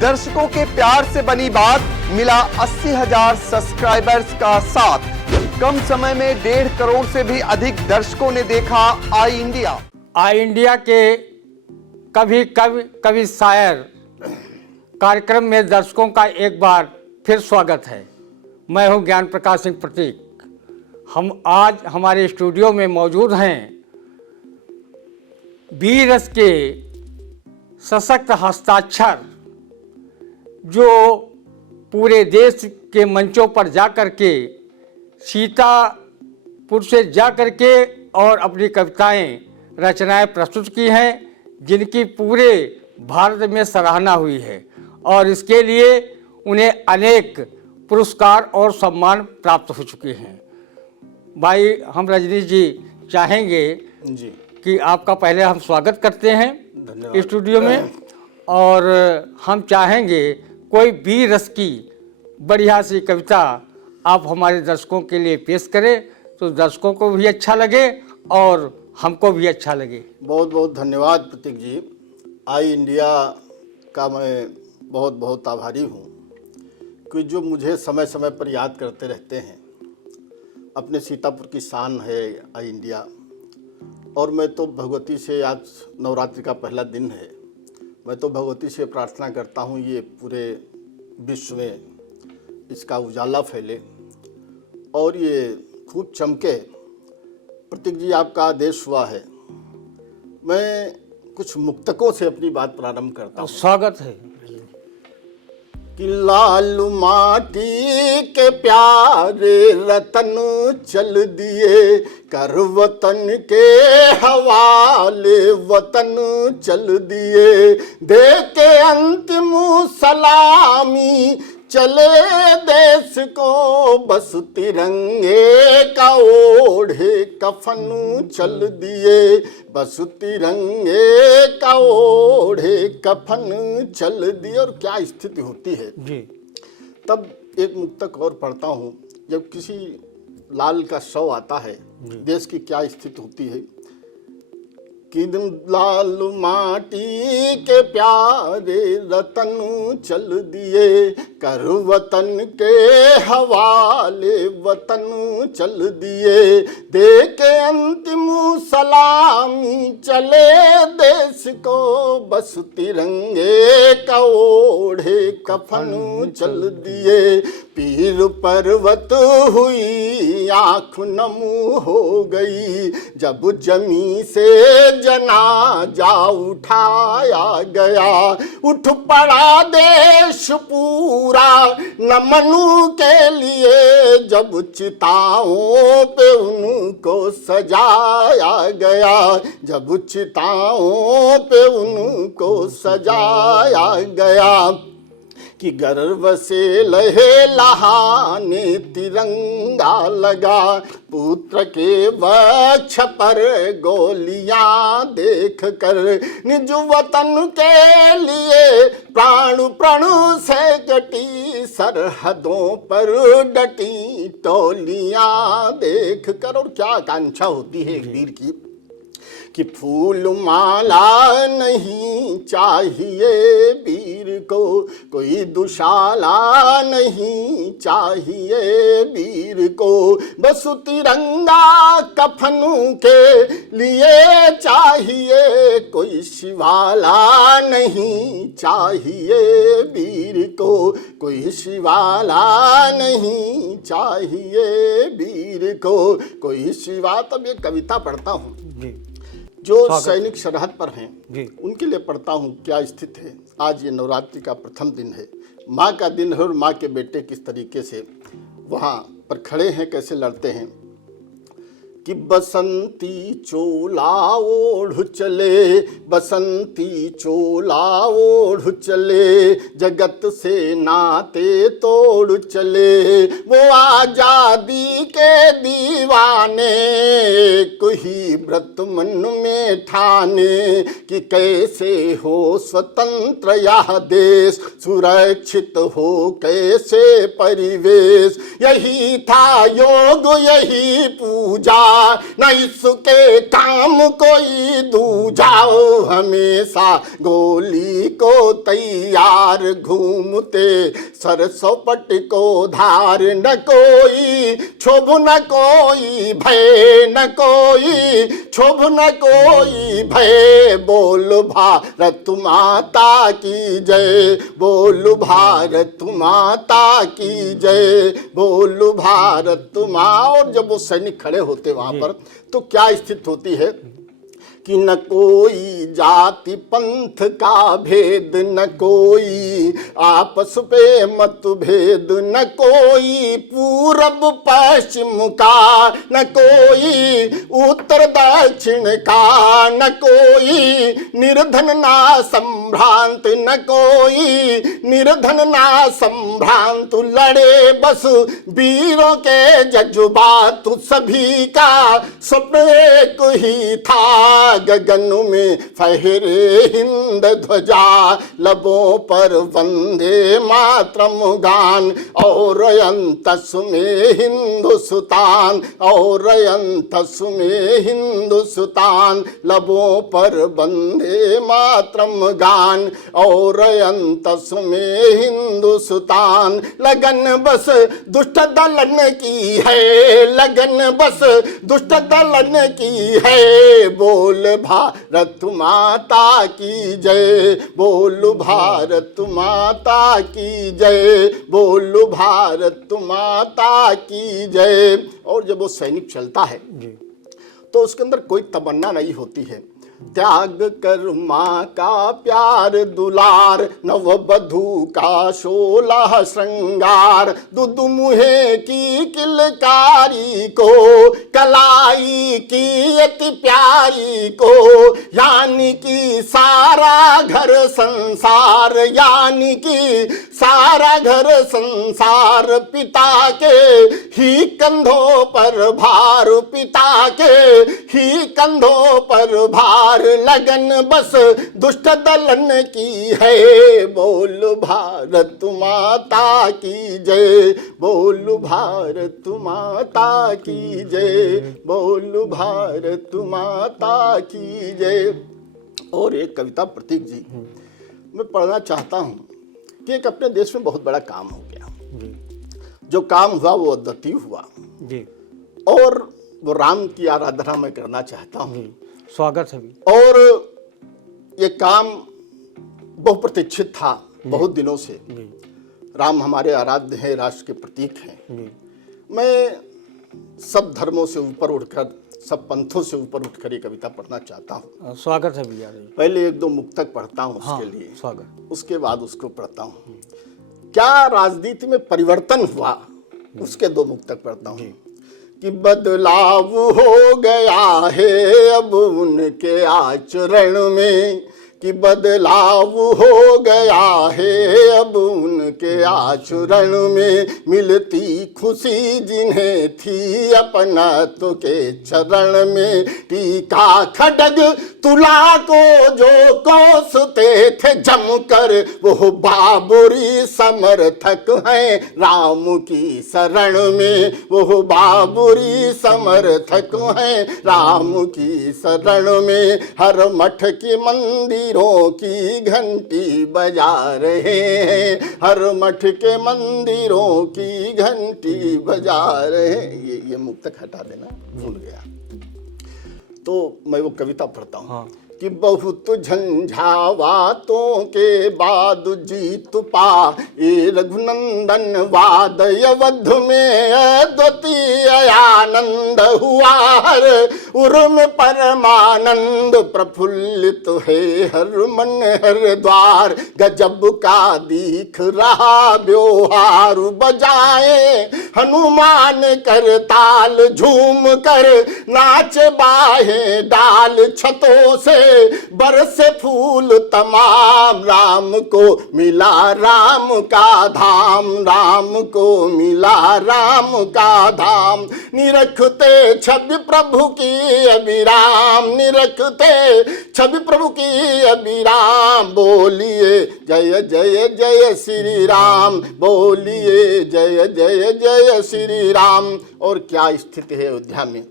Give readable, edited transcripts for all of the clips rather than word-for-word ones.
दर्शकों के प्यार से बनी बात, मिला 80,000 सब्सक्राइबर्स का साथ। कम समय में 1.5 करोड़ से भी अधिक दर्शकों ने देखा आई इंडिया। आई इंडिया के कभी कभी कभी शायर कार्यक्रम में दर्शकों का एक बार फिर स्वागत है। मैं हूं ज्ञान प्रकाश सिंह प्रतीक। हम आज हमारे स्टूडियो में मौजूद हैं बीरस के सशक्त हस्ताक्षर, जो पूरे देश के मंचों पर जा कर के सीतापुर से जा कर के और अपनी कविताएं रचनाएं प्रस्तुत की हैं, जिनकी पूरे भारत में सराहना हुई है और इसके लिए उन्हें अनेक पुरस्कार और सम्मान प्राप्त हो चुके हैं। भाई, हम रजनीश जी चाहेंगे जी कि आपका पहले हम स्वागत करते हैं धन्यवाद। स्टूडियो में, और हम चाहेंगे कोई भी रस की बढ़िया सी कविता आप हमारे दर्शकों के लिए पेश करें, तो दर्शकों को भी अच्छा लगे और हमको भी अच्छा लगे। बहुत बहुत धन्यवाद प्रतीक जी। आई इंडिया का मैं बहुत बहुत आभारी हूँ कि जो मुझे समय समय पर याद करते रहते हैं। अपने सीतापुर की शान है आई इंडिया, और मैं तो भगवती से, आज नवरात्रि का पहला दिन है, मैं तो भगवती से प्रार्थना करता हूँ ये पूरे विश्व में इसका उजाला फैले और ये खूब चमके। प्रतीक जी, आपका आदेश हुआ है, मैं कुछ मुक्तकों से अपनी बात प्रारंभ करता हूँ। स्वागत है। कि लाल माटी के प्यारे रतन चल दिए, कर वतन के हवाले वतन चल दिए, दे के अंतिम सलामी चले देश को, बस तिरंगे का ओढ़े कफन चल दिए, बस तिरंगे का ओढ़े कफन चल दिए। और क्या स्थिति होती है जी। तब एक मुक्तक और पढ़ता हूँ। जब किसी लाल का शव आता है, देश की क्या स्थिति होती है कि लाल माटी के प्यारे रतन चल दिए, कर वतन के हवाले वतन चल दिए, दे के अंतिम सलामी चले देश को, बस तिरंगे का ओढ़े कफन चल दिए। पीर पर्वत हुई आँख नम हो गई, जब जमी से जनाजा उठाया गया, उठ पड़ा देश पूरा नमन के लिए, जब चिताओं पे उनको सजाया गया, जब चिताओं पे उनको सजाया गया, कि गर्व से लहे लहाने तिरंगा लगा, पुत्र के वक्ष पर गोलियां देख कर, निज वतन के लिए प्राण प्रण से कटी, सरहदों पर डटी टोलियां देख कर। और क्या आकांक्षा होती है एक वीर की कि फूल माला नहीं चाहिए वीर को, कोई दुशाला नहीं चाहिए वीर को, बस तिरंगा कफन के लिए चाहिए, कोई शिवाला नहीं चाहिए वीर को, कोई शिवाला नहीं चाहिए वीर को, कोई शिवा। तब ये कविता पढ़ता हूँ जो सैनिक सरहद पर हैं, उनके लिए पढ़ता हूँ। क्या स्थिति है। आज ये नवरात्रि का प्रथम दिन है, माँ का दिन है, और माँ के बेटे किस तरीके से वहाँ पर खड़े हैं, कैसे लड़ते हैं। कि बसंती चोला ओढ़ चले, बसंती चोला ओढ़ चले, जगत से नाते तोड़ चले, वो आजादी के दीवाने, कोई व्रत मन में ठाने, कि कैसे हो स्वतंत्र यह देश, सुरक्षित हो कैसे परिवेश। यही था योग, यही पूजा, न इसके काम कोई दूजाओ, हमेशा गोली को तैयार घूमते सरसों पट को धार, न कोई क्षोभ न कोई भय, न कोई क्षोभ न कोई भय, बोल भारत माता की जय, बोल भारत माता की जय, बोल भारत माँ। और जब वो सैनिक खड़े होते वहां पर तो क्या स्थिति होती है कि न कोई जाति पंथ का भेद, न कोई आपस पे मतभेद, न कोई पूरब पश्चिम का, न कोई उत्तर दक्षिण का, न कोई निर्धन ना संभ्रांत, न कोई निर्धन ना संभ्रांत, लड़े बस वीरों के जज्बात, सभी का स्वप्न एक ही था, गगन में फहरे हिंद ध्वजा, लबों पर वंदे मातरम गान, और अंतस में हिंदुस्तान, और अंतस में हिंदुस्तान, लबों पर वंदे मातरम गान, और अंतस में हिंदुस्तान। लगन बस दुष्ट दलन की है, लगन बस दुष्ट दलन की है, बोल भारत माता की जय, बोल भारत माता की जय, बोल भारत माता की जय। और जब वो सैनिक चलता है तो उसके अंदर कोई तमन्ना नहीं होती है, त्याग कर माँ का प्यार दुलार, नववधू का 16 श्रृंगार, दुदुमुहे की किलकारी को, कलाई की अति प्यारी को, यानी कि सारा घर संसार, यानी कि सारा घर संसार, पिता के ही कंधों पर भार, पिता के ही कंधों पर भार, लगन बस दुष्ट दलन की है, बोल भारत माता की जय, बोल भारत माता की जय, बोल भारत माता की जय। और एक कविता प्रतीक जी मैं पढ़ना चाहता हूं कि एक अपने देश में बहुत बड़ा काम हो गया, जो काम हुआ वो अद्वितीय हुआ और वो राम की आराधना मैं करना चाहता हूं। स्वागत है। और ये काम बहुप्रतीक्षित था बहुत दिनों से। राम हमारे आराध्य हैं, राष्ट्र के प्रतीक हैं। मैं सब धर्मों से ऊपर उठकर, सब पंथों से ऊपर उठकर ये कविता पढ़ना चाहता हूँ। स्वागत है भैया। पहले 1-2 मुक्तक पढ़ता हूँ उसके लिए, स्वागत। उसके बाद उसको पढ़ता हूँ। क्या राजनीति में परिवर्तन हुआ, उसके 2 मुक्तक पढ़ता हूँ। कि बदलाव हो गया है अब उनके आचरण में, कि बदलाव हो गया है अब उनके आचरण में, मिलती खुशी जिन्हें थी अपनत्व के चरण में, टीका खड्ग तुला को जो कोसते थे जमकर, वो बाबुरी समर्थक हैं राम की शरण में, वो बाबुरी समर्थक हैं राम की शरण में। हर मठ की मंदिरों की घंटी बजा रहे हैं, हर मठ के मंदिरों की घंटी बजा रहे हैं। ये मुक्तक हटा देना, भूल गया। तो मैं वो कविता पढ़ता हूँ। कि बहुत झंझावातों के बाद जीत पा ये रघुनंदन वाद, अवध में अद्वितीय आनंद हुआ, हर उर्म परमानंद प्रफुल्लित है हर मन हर द्वार, गजब का दिख रहा व्यवहार, बजाए हनुमान कर ताल, झूम कर नाच बाहें डाल, छतों से बरसे फूल तमाम, राम को मिला राम का धाम, राम को मिला राम का धाम। निरखते छवि प्रभु की अभिराम, निरखते छवि प्रभु की अभिराम, बोलिए जय जय जय श्री राम, बोलिए जय जय जय श्री राम। और क्या स्थिति है अयोध्या में।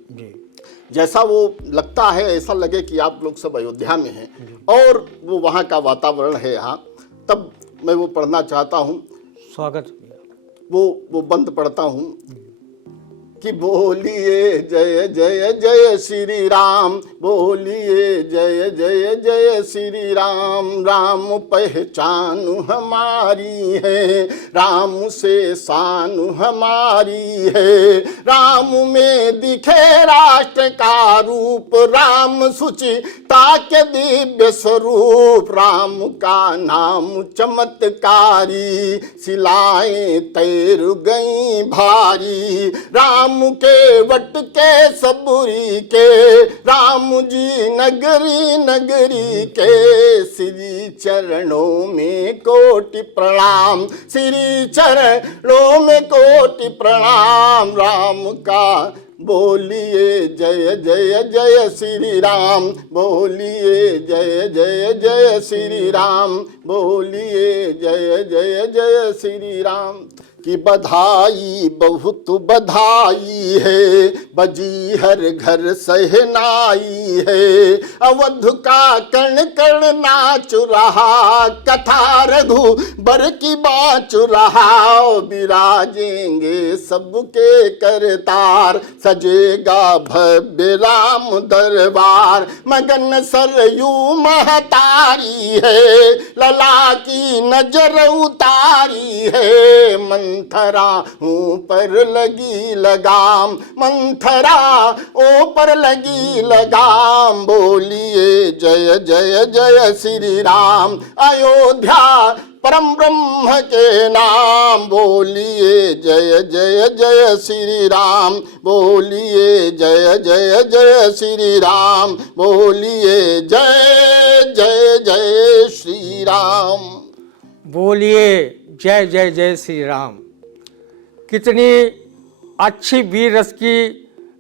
जैसा वो लगता है ऐसा लगे कि आप लोग सब अयोध्या में हैं और वो वहाँ का वातावरण है यहाँ, तब मैं वो पढ़ना चाहता हूँ। स्वागत। वो बंद पढ़ता हूँ कि बोलिए जय जय जय श्री राम, बोलिए जय जय जय श्री राम। राम पहचान हमारी है, राम से शान हमारी है। राम में दिखे राष्ट्र का रूप, राम सुचिता के दिव्य स्वरूप। राम का नाम चमत्कारी, शिलाएं तैर गई भारी। राम के वट के सबूरी के, राम जी नगरी नगरी के। श्री चरणों में कोटि प्रणाम, श्री चरणों में कोटि प्रणाम। राम का बोलिए जय जय जय श्री राम, बोलिए जय जय जय श्री राम, बोलिए जय जय जय श्री राम। कि बधाई बहुत बधाई है, बजी हर घर सहनाई है। अवध का कण कण नाच रहा, कथा रघुबर की बाँच रहा। विराजेंगे सबके करतार, सजेगा भव्य राम दरबार। मगन सरयू महतारी है, लला की नजर उतारी है। मंथरा ऊपर लगी लगाम, मंथरा ऊपर लगी लगाम। बोलिए जय जय जय श्री राम, अयोध्या परम ब्रह्म के नाम। बोलिए जय जय जय श्री राम, बोलिए जय जय जय श्री राम, बोलिए जय जय जय श्री राम। बोलिए जय जय जय श्री राम। कितनी अच्छी वीर रस की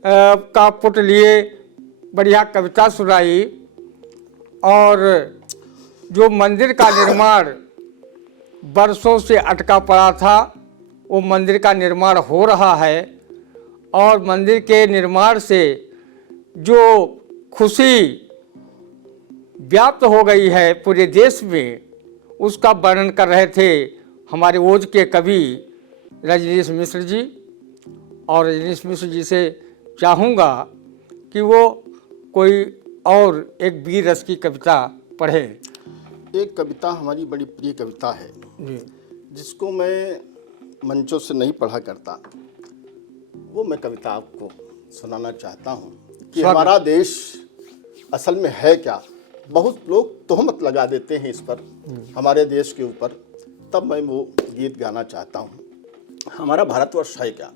का पुट लिए बढ़िया कविता सुनाई। और जो मंदिर का निर्माण बरसों से अटका पड़ा था, वो मंदिर का निर्माण हो रहा है। और मंदिर के निर्माण से जो खुशी व्याप्त हो गई है पूरे देश में, उसका वर्णन कर रहे थे हमारे ओज के कवि रजनीश मिश्र जी। और रजनीश मिश्र जी से चाहूँगा कि वो कोई और एक वीर रस की कविता पढ़ें। एक कविता हमारी बड़ी प्रिय कविता है जी, जिसको मैं मंचों से नहीं पढ़ा करता, वो मैं कविता आपको सुनाना चाहता हूँ कि हमारा देश असल में है क्या। बहुत लोग तोहमत लगा देते हैं इस पर, हमारे देश के ऊपर, तब मैं वो गीत गाना चाहता हूँ। हमारा भारतवर्ष है क्या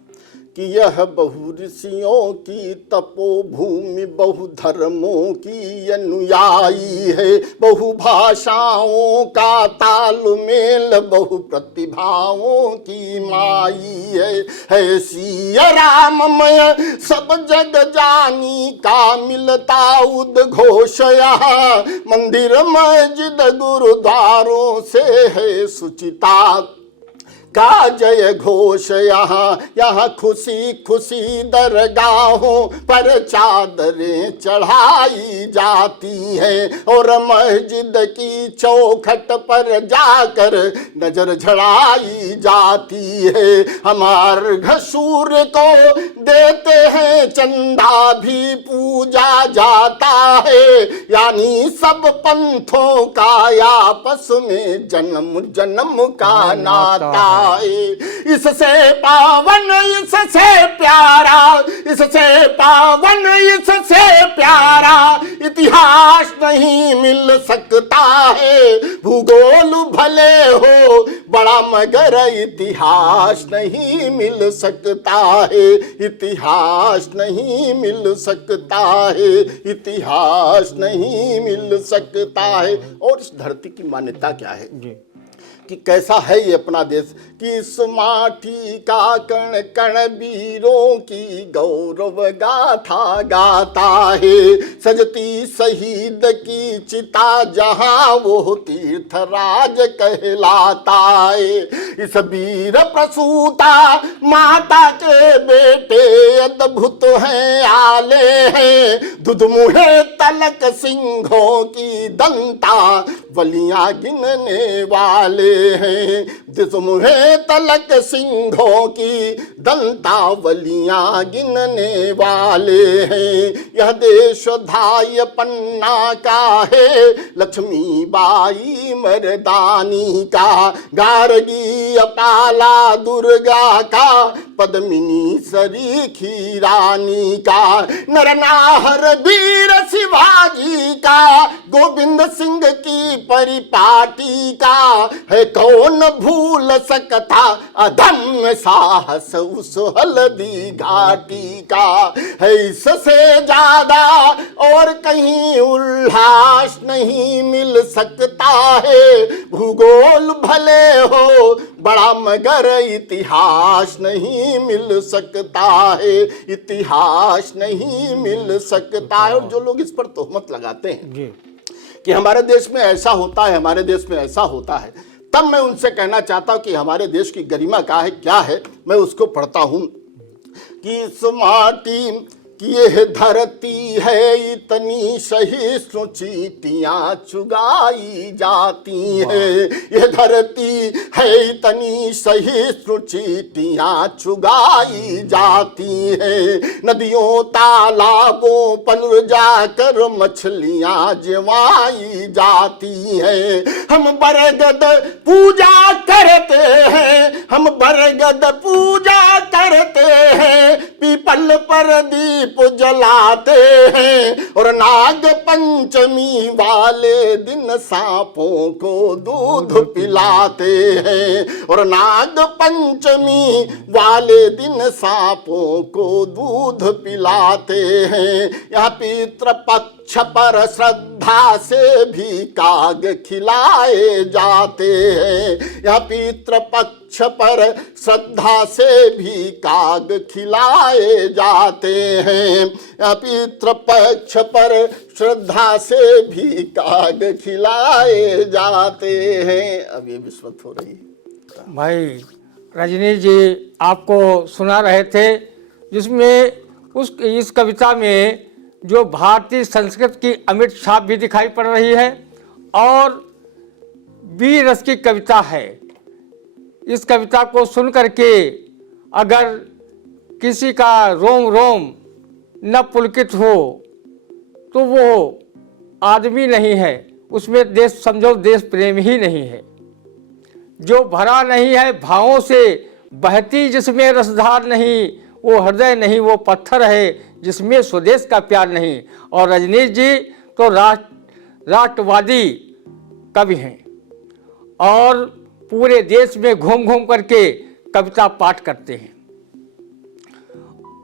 कि यह बहु ऋषियों की तपोभूमि, बहु धर्मों की अनुयायी है। बहु भाषाओं का तालमेल, बहु प्रतिभाओं की माई है। सिया राममय सब जग जानी का मिलता उद्घोष यहाँ। मंदिर मस्जिद गुरुद्वारों से है सुचिता का जय घोष यहाँ। यहाँ खुशी खुशी दरगाहों पर चादरें चढ़ाई जाती हैं और मस्जिद की चौखट पर जाकर नजर झड़ाई जाती है। हमारे घसूर को देते हैं चंदा भी पूजा जाता है। यानी सब पंथों का आपस में जन्म जन्म का नाता। इससे पावन इससे प्यारा, इससे पावन इससे प्यारा इतिहास नहीं मिल सकता है। भूगोल भले हो बड़ा मगर इतिहास नहीं मिल सकता है। इतिहास नहीं मिल सकता है, इतिहास नहीं मिल सकता है। और इस धरती की मान्यता क्या है कि कैसा है ये अपना देश, कि इस माटी का कण कण वीरों की गौरव गाथा गाता है। सजती शहीद की चिता जहां वो तीर्थराज कहलाता है। इस वीर प्रसूता माता के बेटे अद्भुत हैं आले हैं। दुधमुहे तलक सिंहों की दंता बलियां गिनने वाले हैं। दुधमुहे तलक सिंहों की दंतावलियां गिनने वाले हैं। यह देश धाय पन्ना का है, लक्ष्मीबाई मर्दानी का। गार्गी अपाला दुर्गा का, पद्मिनी सरीखी रानी का। नरनाहर वीर शिवाजी का, गोविंद सिंह की परिपाटी का। है कौन भूल सकता अदम्य साहस उस हल्दी घाटी का। है इससे ज्यादा और कहीं उल्लास नहीं मिल सकता है। भूगोल भले हो बड़ा मगर इतिहास नहीं मिल सकता है। इतिहास नहीं मिल सकता है। और जो लोग इस पर तोहमत लगाते हैं कि हमारे देश में ऐसा होता है, हमारे देश में ऐसा होता है, तब मैं उनसे कहना चाहता हूं कि हमारे देश की गरिमा क्या है। मैं उसको पढ़ता हूं कि इस माटी कि यह धरती है इतनी सहिष्णु चींटियां चुगाई जाती है। यह धरती है इतनी सहिष्णु चींटियां चुगाई जाती है। नदियों तालाबों पर जाकर मछलियां जवाई जाती है। हम बरगद पूजा करते हैं, हम बरगद पूजा करते हैं। पीपल पर दीप जलाते हैं और नाग पंचमी वाले दिन सांपों को दूध पिलाते हैं। और नाग पंचमी वाले दिन सांपों को दूध पिलाते हैं। यहाँ पितृपक्ष पर श्रद्धा से भी काग खिलाए जाते हैं। यहाँ पितृपक्ष पर श्रद्धा से भी काग खिलाए जाते हैं। यहाँ पितृपक्ष पर श्रद्धा से भी काग खिलाए जाते हैं। अब ये विस्मत हो रही है। भाई रजनीश जी आपको सुना रहे थे, जिसमें इस कविता में जो भारतीय संस्कृत की अमिट छाप भी दिखाई पड़ रही है और वीर रस की कविता है। इस कविता को सुन करके अगर किसी का रोम रोम न पुलकित हो तो वो आदमी नहीं है, उसमें देश समझो देश प्रेम ही नहीं है। जो भरा नहीं है भावों से बहती जिसमें रसधार नहीं, वो हृदय नहीं वो पत्थर है जिसमें स्वदेश का प्यार नहीं। और रजनीश जी तो राष्ट्रवादी कवि हैं और पूरे देश में घूम घूम करके कविता पाठ करते हैं।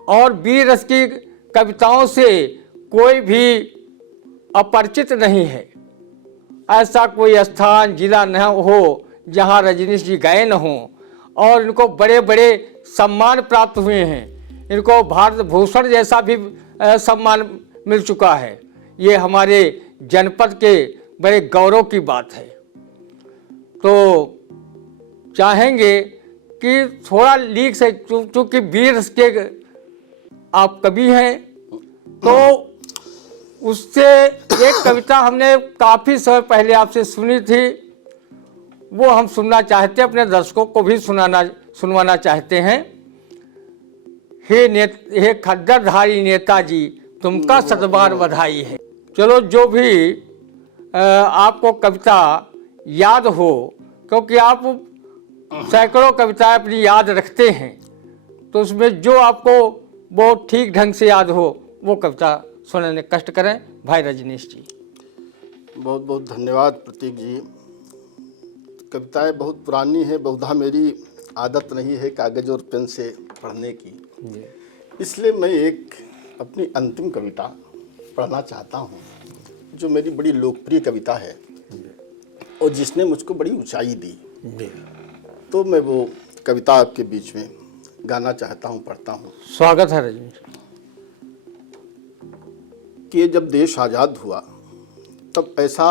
और वीर रस की कविताओं से कोई भी अपरिचित नहीं है। ऐसा कोई स्थान जिला न हो जहां रजनीश जी गए न हों। और इनको बड़े बड़े सम्मान प्राप्त हुए हैं। इनको भारत भूषण जैसा भी सम्मान मिल चुका है। ये हमारे जनपद के बड़े गौरव की बात है। तो चाहेंगे कि थोड़ा लीक से, चूँकि वीर के आप कवि हैं, तो उससे एक कविता हमने काफ़ी समय पहले आपसे सुनी थी, वो हम सुनना चाहते हैं, अपने दर्शकों को भी सुनवाना चाहते हैं। हे खद्दरधारी नेताजी तुमका सतबार बधाई है। चलो जो भी आपको कविता याद हो, क्योंकि आप सैकड़ों कविताएं अपनी याद रखते हैं, तो उसमें जो आपको बहुत ठीक ढंग से याद हो वो कविता सुनाने कष्ट करें। भाई रजनीश जी बहुत बहुत धन्यवाद प्रतीक जी। कविताएं बहुत पुरानी है, बहुधा मेरी आदत नहीं है कागज़ और पेन से पढ़ने की, इसलिए मैं एक अपनी अंतिम कविता पढ़ना चाहता हूँ जो मेरी बड़ी लोकप्रिय कविता है और जिसने मुझको बड़ी ऊंचाई दी। जी, तो मैं वो कविता आपके बीच में गाना चाहता हूँ, पढ़ता हूँ स्वागत है रजनी। कि जब देश आज़ाद हुआ तब ऐसा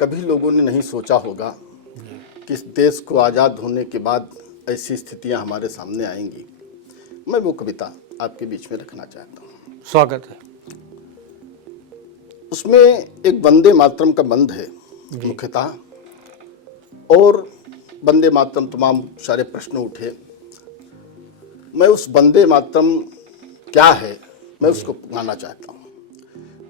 कभी लोगों ने नहीं सोचा होगा कि इस देश को आज़ाद होने के बाद ऐसी स्थितियां हमारे सामने आएंगी। मैं वो कविता आपके बीच में रखना चाहता हूँ। स्वागत है। उसमें एक वंदे मातरम का बंद है मुख्यतः, और वंदे मातरम तमाम सारे प्रश्न उठे। मैं उस वंदे मातरम क्या है मैं उसको गाना चाहता हूँ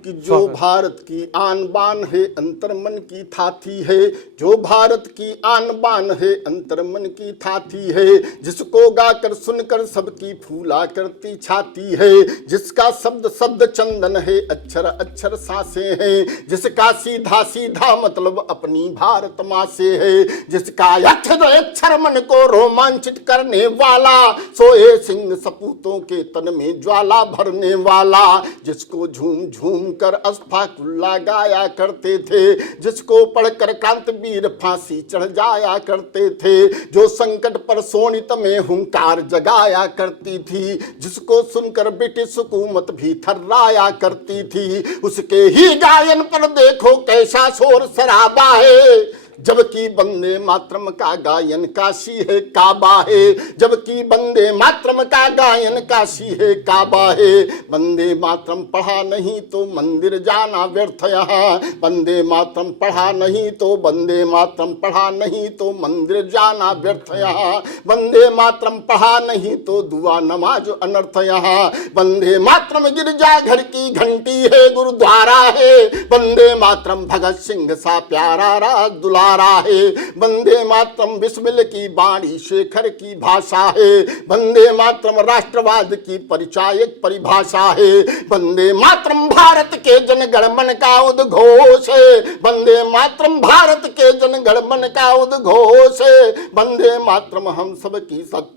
कि जो भारत की आन बान है अंतर मन की थाती है, जो भारत की आन बान है अंतर मन की थाती है, जिसको गाकर सुनकर सबकी फूला करती छाती है, जिसका शब्द शब्द चंदन है अक्षर अक्षर सांसें हैं, जिसका सीधा सीधा मतलब अपनी भारत माँ से है, जिसका अक्षर अक्षर मन को रोमांचित करने वाला, सोए सिंह सपूतों के तन में ज्वाला भरने वाला, जिसको झूम झूम कर अस्फाकुल्ला गाया करते थे, जिसको पढ़कर क्रांतिवीर फांसी चढ़ जाया करते थे, जो संकट पर शोणित में हुंकार जगाया करती थी, जिसको सुनकर ब्रिटिश हुकूमत भी थर्राया करती थी, उसके ही गायन पर देखो कैसा शोर शराबा है, जबकि वंदे मातरम का गायन काशी है काबा है, जबकि वंदे मातरम का गायन काशी है काबा है। वंदे मातरम पढ़ा नहीं तो मंदिर जाना व्यर्थ यहाँ, वंदे मातरम पढ़ा नहीं तो वंदे मातरम पढ़ा नहीं तो मंदिर जाना व्यर्थ यहाँ, वंदे मातरम पढ़ा नहीं तो दुआ नमाज अनर्थ यहाँ, वंदे मातरम गिरजा घर की घंटी है गुरुद्वारा है, वंदे मातरम भगत सिंह सा प्यारा राज दुला रहा है, वंदे मातरम बिस्मिल की बाणी शेखर की भाषा है, वंदे मातरम राष्ट्रवाद की परिचायक परिभाषा है, वंदे मातरम भारत के जनगणमन का उद्घोष है, वंदे मातरम भारत के जनगणमन का उद्घोष है, वंदे मातरम हम सब की सब,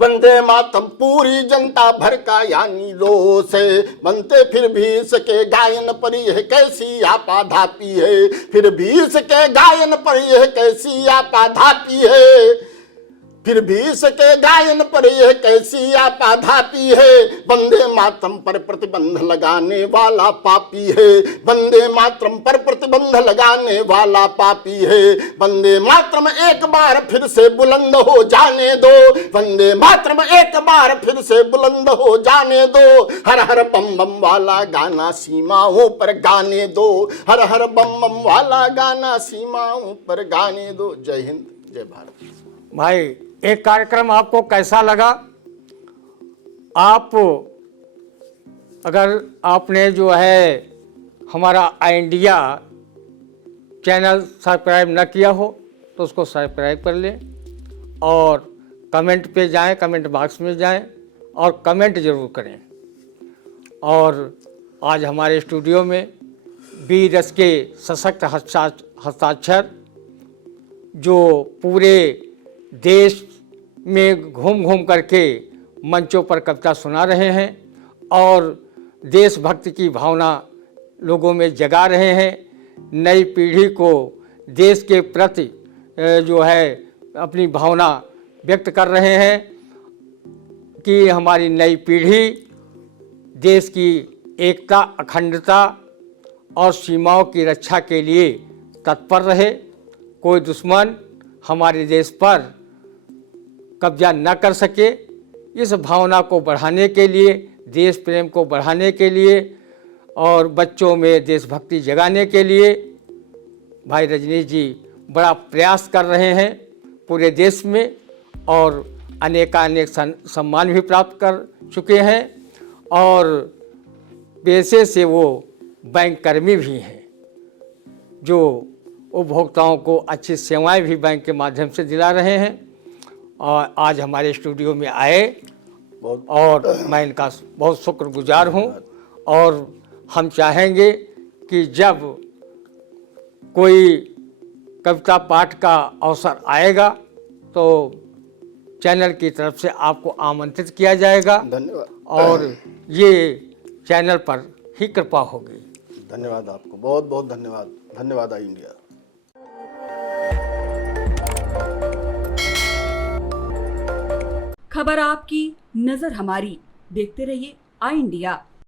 वंदे मातरम पूरी जनता भर का यानी रोष है, बनते फिर भी इसके गायन पर यह कैसी आपाधापी है, फिर भी इसके गायन पर यह कैसी आपाधापी है, फिर भी इसके गायन पर यह कैसी आपाधापी है, वंदे मातरम पर प्रतिबंध लगाने वाला पापी है, वंदे मातरम पर प्रतिबंध लगाने वाला पापी है, वंदे मातरम एक बार फिर से बुलंद हो जाने दो, वंदे मातरम एक बार फिर से बुलंद हो जाने दो, हर हर बम बम वाला गाना सीमाओं पर गाने दो, हर हर बम बम वाला गाना सीमाओं पर गाने दो। जय हिंद, जय भारत। भाई, एक कार्यक्रम आपको कैसा लगा? आप अगर आपने जो है हमारा आई इंडिया चैनल सब्सक्राइब न किया हो तो उसको सब्सक्राइब कर लें, और कमेंट पे जाएं, कमेंट बॉक्स में जाएं और कमेंट ज़रूर करें। और आज हमारे स्टूडियो में बीरस के सशक्त हस्ताक्षर जो पूरे देश में घूम घूम करके मंचों पर कविता सुना रहे हैं और देशभक्ति की भावना लोगों में जगा रहे हैं, नई पीढ़ी को देश के प्रति जो है अपनी भावना व्यक्त कर रहे हैं कि हमारी नई पीढ़ी देश की एकता, अखंडता और सीमाओं की रक्षा के लिए तत्पर रहे, कोई दुश्मन हमारे देश पर कब्जा न कर सके। इस भावना को बढ़ाने के लिए, देश प्रेम को बढ़ाने के लिए और बच्चों में देशभक्ति जगाने के लिए भाई रजनीश जी बड़ा प्रयास कर रहे हैं पूरे देश में, और अनेकानेक सम्मान भी प्राप्त कर चुके हैं, और पेशे से वो बैंक कर्मी भी हैं जो उपभोक्ताओं को अच्छी सेवाएं भी बैंक के माध्यम से दिला रहे हैं। और आज हमारे स्टूडियो में आए और मैं इनका बहुत शुक्रगुजार हूँ, और हम चाहेंगे कि जब कोई कविता पाठ का अवसर आएगा तो चैनल की तरफ से आपको आमंत्रित किया जाएगा। धन्यवाद। और ये चैनल पर ही कृपा होगी। धन्यवाद आपको, बहुत बहुत धन्यवाद। धन्यवाद आई इंडिया। खबर आपकी, नजर हमारी। देखते रहिए आई इंडिया।